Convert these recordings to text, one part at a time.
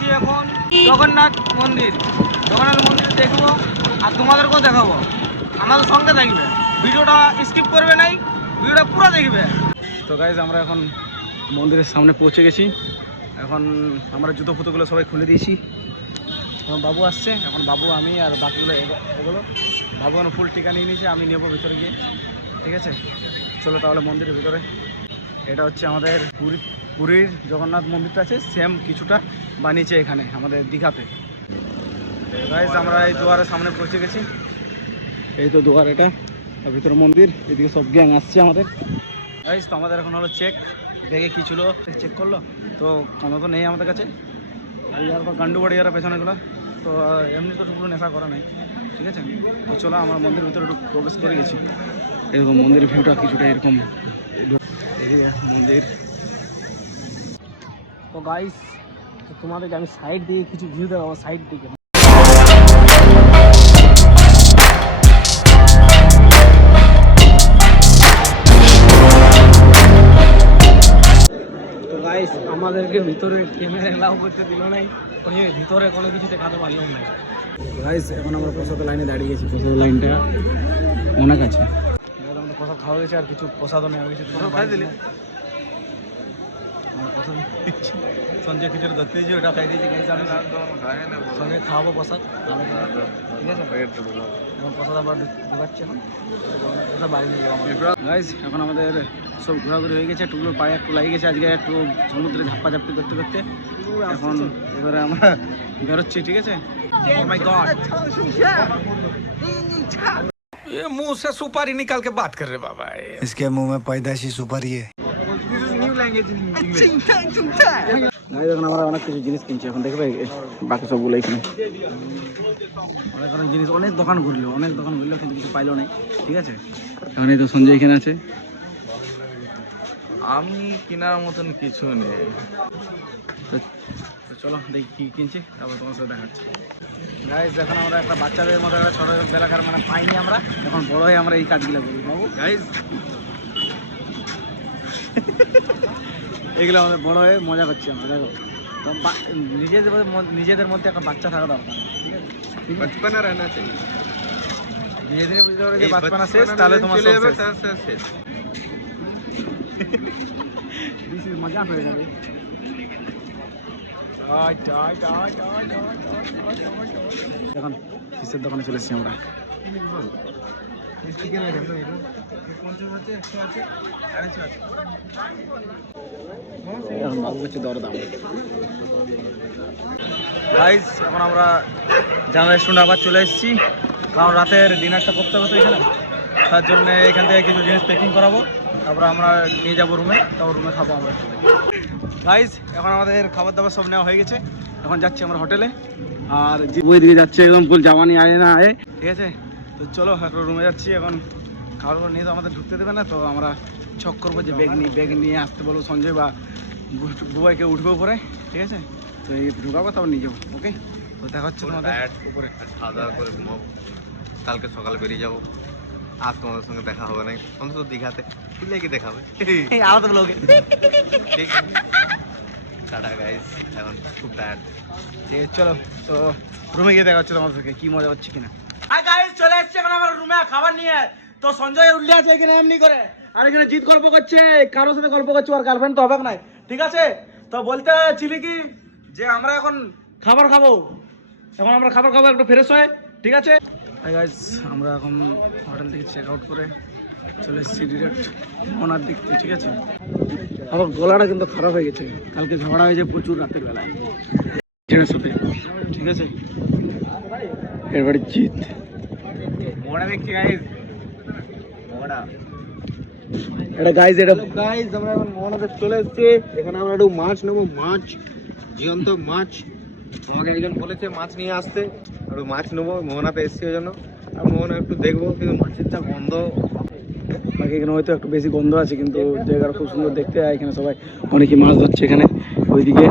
আছি এখন জগন্নাথ মন্দির। জগন্নাথ মন্দির দেখবো আর তোমাদেরকেও দেখাবো, আমাদের সঙ্গে থাকবে, ভিডিওটা স্কিপ করবে নাই, ভিডিওটা পুরো দেখবে। তো গাইজ আমরা এখন মন্দিরের সামনে পৌঁছে গেছি। এখন আমরা জুতো ফুতোগুলো সবাই খুলে দিয়েছি। এখন বাবু আসছে, এখন বাবু আমি আর বাকিগুলো এগুলো বাবু এখন ফুল টিকা নিয়ে নিয়েছে, আমি নেবো ভিতরে গিয়ে। ঠিক আছে, চলো তাহলে মন্দিরের ভিতরে। এটা হচ্ছে আমাদের পুরীর জগন্নাথ মন্দিরটা আছে, সেম কিছুটা বানিয়েছে এখানে আমাদের দীঘাতে। গাইজ আমরা এই দুয়ারের সামনে পৌঁছে গেছি। এই তো দুয়ার, এটা ভিতরে মন্দির, এদিকে সব গ্যাং আসছে আমাদের। গাইজ তো আমাদের এখন হলো চেক, ব্যাগে কী ছিল চেক করলো, তো কোনো তো নেই আমাদের কাছে। আর ইয়ার পর গান্ডু বাড়ি যারা পেছনেগুলো, তো এমনি তো পুরো নেশা করা নেই। ঠিক আছে, তো চলো আমরা মন্দিরের ভিতরে একটু প্রবেশ করে গেছি। এরকম মন্দিরের ভিউটা কিছুটা এরকম, এই মন্দির। তো গাইস, তো তোমাদেরকে আমি সাইড দিয়ে কিছু ভিউ দেখাবো, সাইড দিকে। তো গাইস আমাদেরকে ভিতরে ক্যামেরা এলাও করতে দিল নাই, ভিতরে কোনো কিছু দেখাতে পারলাম না। গাইস এখন আমরা প্রসাদ লাইনে দাঁড়িয়ে গেছি, প্রসাদ লাইনটা অনেক আছে। আমাদের প্রসাদ খাওয়া গেছে, আর কিছু প্রসাদও নেওয়া গেছে। খাই দিলে সঞ্জয় খিচুড়ি ধরতে দিয়েছি, ওটা খাই দিয়েছি। সঙ্গে খাওয়াবো প্রসাদ, ঠিক আছে। এখন প্রসাদ আবার ঢুকাচ্ছি, এখন বাড়ি নিয়ে যাবো। গাইস এখন আমাদের সব ঘোরাঘুরি হয়ে গেছে, টুকরোর পায়ে একটু লাগিয়ে গেছে আজকে, একটু সমুদ্রে ঝাপ্পাঝাপ্পি করতে করতে। এখন এবারে আমরা বেরোচ্ছি, ঠিক আছে। Oh my God! ये मुंह से सुपारी निकाल के बात कर रहे बाबा, इसके मुंह में पैदाशी सुपारी है। এখন আমরা অনেক কিছু জিনিস কিনছি, এখন দেখবে বাকি সবগুলো এখানে অনেক অনেক জিনিস, অনেক দোকান ঘুরলো কিন্তু কিছু পাইলো নাই। ঠিক আছে, এখন এই তো সঞ্জয় এখানে আছে। আমি কেনার মতন কিছু নেই। তো চলো দেখি কী কিনছি, তারপর তোমার সাথে দেখাচ্ছি। গাইজ এখন আমরা একটা বাচ্চাদের মতো একটা ছোটোবেলাকার মানে পাইনি, আমরা এখন বড় হয়ে আমরা এই কাজগুলো করি বাবু। গাইজ এগুলো আমাদের বড় হয়ে মজা করছি আমরা, দেখো। তো নিজেদের মধ্যে একটা বাচ্চা থাকা দরকার, ঠিক আছে। বাচপানা রাখনা চাই, নিজেদের বুঝতে পারো যে বাচ্চানা শেষ, তাহলে তোমার সব শেষ। দিস ইজ মজা হয়ে যাবে। এখন ফিসের দোকানে চলে এসেছি আমরা। এখন বাবু হচ্ছে দরদাম। গাইজ এখন আমরা জানা রেস্টুরেন্টে আবার চলে এসেছি, কারণ রাতের ডিনারটা করতে হবে তো এখানে। তার জন্য এখান থেকে কিছু জিনিস প্যাকিং করাবো, তারপর আমরা নিয়ে যাবো রুমে, তারপর রুমে খাবো আমরা। গাইজ এখন আমাদের খাবার দাবার সব নেওয়া হয়ে গেছে, এখন যাচ্ছি আমরা হোটেলে। আর ওই দিকে যাচ্ছে একদম ফুল জামানি আয় না আয়, ঠিক আছে। তো চলো এখন রুমে যাচ্ছি, এখন খাবার নিয়ে তো আমাদের ঢুকতে দেবে না, তো আমরা ছক করবো যে ব্যাগ নিয়ে আসতে বলবো সঞ্জয় বা বুবাইকে, উঠবো উপরে, ঠিক আছে। তো এই ঢুকাবো, তারপর নিয়ে যাবো, ওকে। তো দেখা হচ্ছে তোমাদের উপরে। খাওয়া দাওয়া করে ঘুমাবো, কালকে সকালে বেরিয়ে যাবো। আজ তোমাদের সঙ্গে দেখা হবে না, অন্তত দীঘাতে তুলে কি দেখাবে আলাদা ব্লগে। ঠিক, টাটা গাইস, এখন খুব টায়ার্ড। ঠিক আছে চলো, তো রুমে গিয়ে দেখা হচ্ছে তোমাদেরকে কি মজা হচ্ছে কিনা। হাই গাইস, চলে এসেছি এখন আমার রুমে খাবার নিয়ে। তো সঞ্জয় উঠলে আছে এখানে এমনি করে, আর এখানে জিত গল্প করছে, কারোর সাথে গল্প করছে, আর গার্লফ্রেন্ড তো হবে না, ঠিক আছে। তো বলতে ছিলি কি যে আমরা এখন খাবার খাবো, এখন আমরা খাবার খাবো একটু ফ্রেশ হয়ে, ঠিক আছে। হাই গাইস, আমরা এখন হোটেল থেকে চেক আউট করে চলে এসেছি ডিরেক্ট ওনার দিক থেকে, ঠিক আছে। আমার গলাটা কিন্তু খারাপ হয়ে গেছে, কালকে ঝগড়া হয়েছে প্রচুর রাতের বেলায় সাথে, ঠিক আছে। এবারে জিত মোড়া দেখছি গাইস, এটা গাইস, এটা গাইস আমরা এখন মোহনাতে চলে এসেছি। এখানে আমরা একটু মাছ নেবো, মাছ, জীবন্ত মাছ। তোমাকে একজন বলেছে মাছ নিয়ে আসতে, একটু মাছ নেবো, মোহনাতে এসছি ওই জন্য। আর মোহনা একটু দেখবো, কিন্তু মাছের যা গন্ধ, বাকি এখানে হয়তো একটু বেশি গন্ধ আছে, কিন্তু জায়গাটা খুব সুন্দর দেখতে। এখানে সবাই অনেকে মাছ ধরছে এখানে ওইদিকে।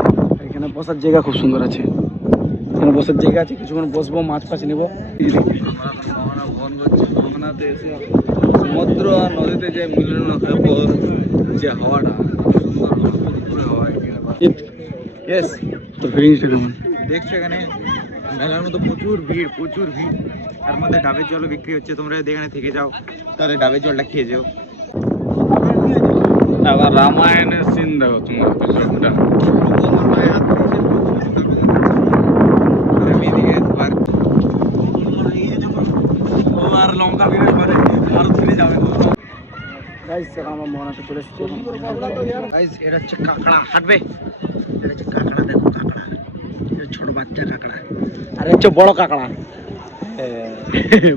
এখানে বসার জায়গা খুব সুন্দর আছে, এখানে বসার জায়গা আছে, কিছুক্ষণ বসবো, মাছ ফাছ নেবো। মোহনা ভ্রমণ করছি, মোহনাতে এসে সমুদ্র আর নদীতে যে মিলন যে হাওয়াটা সুন্দর, হাওয়া। ইয়েস তোর ফিলিংসটা কেমন? দেখছো এখানে মেলার মতো প্রচুর ভিড় তার মধ্যে ডাবের জলও বিক্রি হচ্ছে। তোমরা যদি এখানে থেকে যাও তাহলে ডাবের জলটা খেয়ে যাও। আবার রামায়ণের সিন দেখো তোমার এপিসোডটা। আর লঙ্কা বিরাট করে আরো ফিরে যাবে। গাইস এখন আমরা মোহনাতে চলে এসেছি। গাইস এটা হচ্ছে কাঁকড়া, হাঁটবে। এটা হচ্ছে কাঁকড়া, দেখো কাঁকড়া, এটা ছোট বাচ্চা কাঁকড়া। আর হচ্ছে বড় কাঁকড়া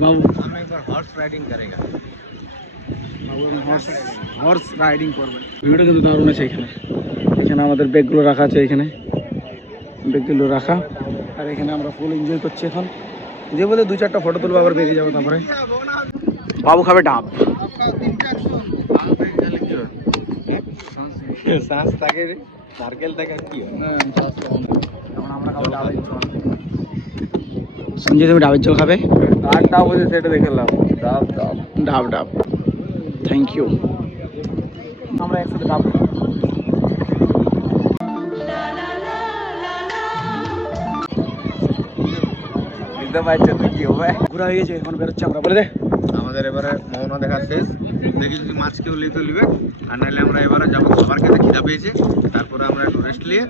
বাবু। আমি একবার হর্স রাইডিং করেগা। হর্স রাইডিং করবে। ভিডিওটা কিন্তু দারুণ আছে। এখানে এখানে আমাদের ব্যাগগুলো রাখা আছে, এখানে ব্যাগগুলো রাখা। আর এখানে আমরা ফুল এনজয় করছি এখন। যে বলে 2-4টা ফটো তুলবো, আবার বেরিয়ে যাবো। তারপরে বাবু খাবে ডাব। শ্বাস থাকে রে, নারকেল থাকে কি হয়? আমরা খাবো ডাবের জল। সঞ্জয়, তুমি ডাবের জল খাবে? আর ডাব হচ্ছে সেটা দেখে লাভ। ডাব ডাব ডাব ডাব, থ্যাংক ইউ। আমরা একসাথে ডাব খাবো। বুঝতে পারছো তো কি হবে? ঘোরা হয়ে গেছে, এখন বেরোচ্ছি আমরা। বলে দে। আমাদের এবারে মোহনা দেখা শেষ। দেখি যদি মাছ কেউ লিতে নিবে, আর নাহলে আমরা এবারে যাবো খাবার খেতে, খিদা পেয়েছে। তারপরে আমরা একটু রেস্ট নিয়ে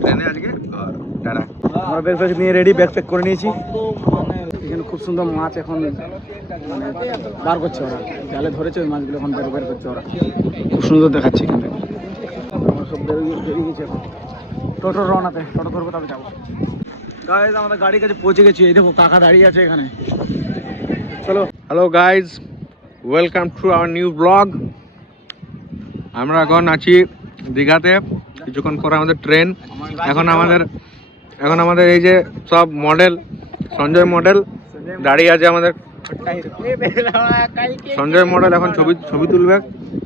ট্রেনে আজকে আর টাটা। আমরা ব্যাগ প্যাক নিয়ে রেডি, ব্যাগ প্যাক করে নিয়েছি। এখানে খুব সুন্দর মাছ এখন মানে বার করছে ওরা, জালে ধরেছে ওই মাছগুলো এখন বের করছে ওরা। খুব সুন্দর দেখাচ্ছে এখান থেকে। আমরা সব বেরিয়ে গেছি এখন টোটো রওনাতে। টোটো ধরবো, তবে যাবো। গাইজ আমাদের গাড়ির কাছে পৌঁছে গেছি। এই দেখো কাকা দাঁড়িয়ে আছে এখানে। চলো। Hello guys, welcome to our new blog. আমরা এখন আছি দীঘাতে। কিছুক্ষণ পরে আমাদের ট্রেন। এখন আমাদের এই যে সব মডেল, সঞ্জয় মডেল দাঁড়িয়ে আছে আমাদের। সঞ্জয় মডেল এখন ছবি তুলবে।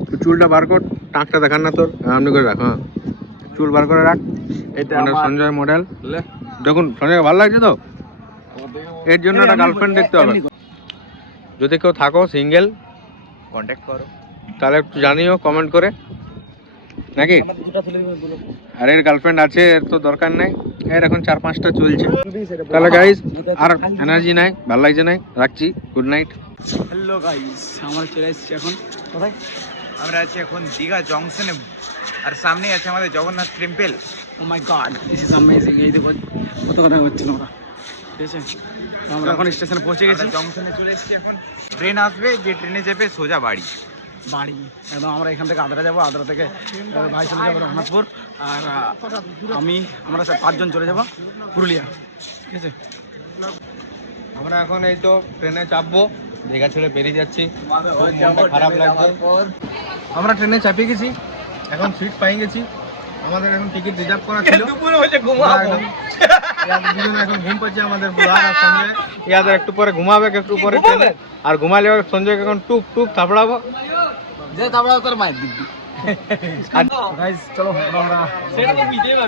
তুই চুলটা বার কর, টাকটা দেখান না তোর, এমনি করে রাখ। হ্যাঁ, চুল বার করে রাখ। এটা সঞ্জয় মডেল। দেখুন সঞ্জয় ভালো লাগছে তো? এর জন্য একটা গার্লফ্রেন্ড দেখতে হবে। যদি কেউ থাকো সিঙ্গেল, কন্ট্যাক্ট করো। তাহলে একটু জানিও কমেন্ট করে, নাকি? আর এর গার্লফ্রেন্ড আছে, এর তো দরকার নাই। এর এখন 4-5টা চলছে। তাহলে গাইস আর এনার্জি নাই, ভালো লাগছে নাই, রাখছি। Good night. হ্যালো গাইস, আমরা চলে এসেছি এখন কোথায়? আমরা আছি এখন দীঘা জংশনে, আর সামনেই আছে আমাদের Jagannath temple. Oh my God, this is amazing. এই দেখো কত কথা হচ্ছিল ওরা, ঠিক আছে? তো আমরা এখন স্টেশনে পৌঁছে গেছি। জংশনে চলে এসেছি। এখন ট্রেন আসবে, যে ট্রেনে যাবে সোজা বাড়ি। একদম আমরা এখান থেকে আদ্রা যাবো, আদ্রা থেকে ভাই চলে যাবো রঘুনাথপুর। আর আমরা 5 জন চলে যাবো পুরুলিয়া, ঠিক আছে? আমরা এখন এই তো ট্রেনে চাপবো, দীঘা ছেড়ে বেরিয়ে যাচ্ছি। খুব মনটা খারাপ লাগছে। আমরা ট্রেনে চাপিয়ে গেছি, এখন সিট পাই গেছি। আমাদের এখন টিকিট রিজার্ভ করা ছিল। দুজনে এখন ঘুম পাচ্ছে আমাদের বুড়ার আর সঞ্জয়। ইয়াদের একটু পরে ঘুমাবে, একটু পরে ট্রেনে। আর ঘুমালে সঞ্জয়কে এখন টুক টুক থাপড়াবো। যে তারপরে তোর মায়ের দিদি। গাইস চলো আমরা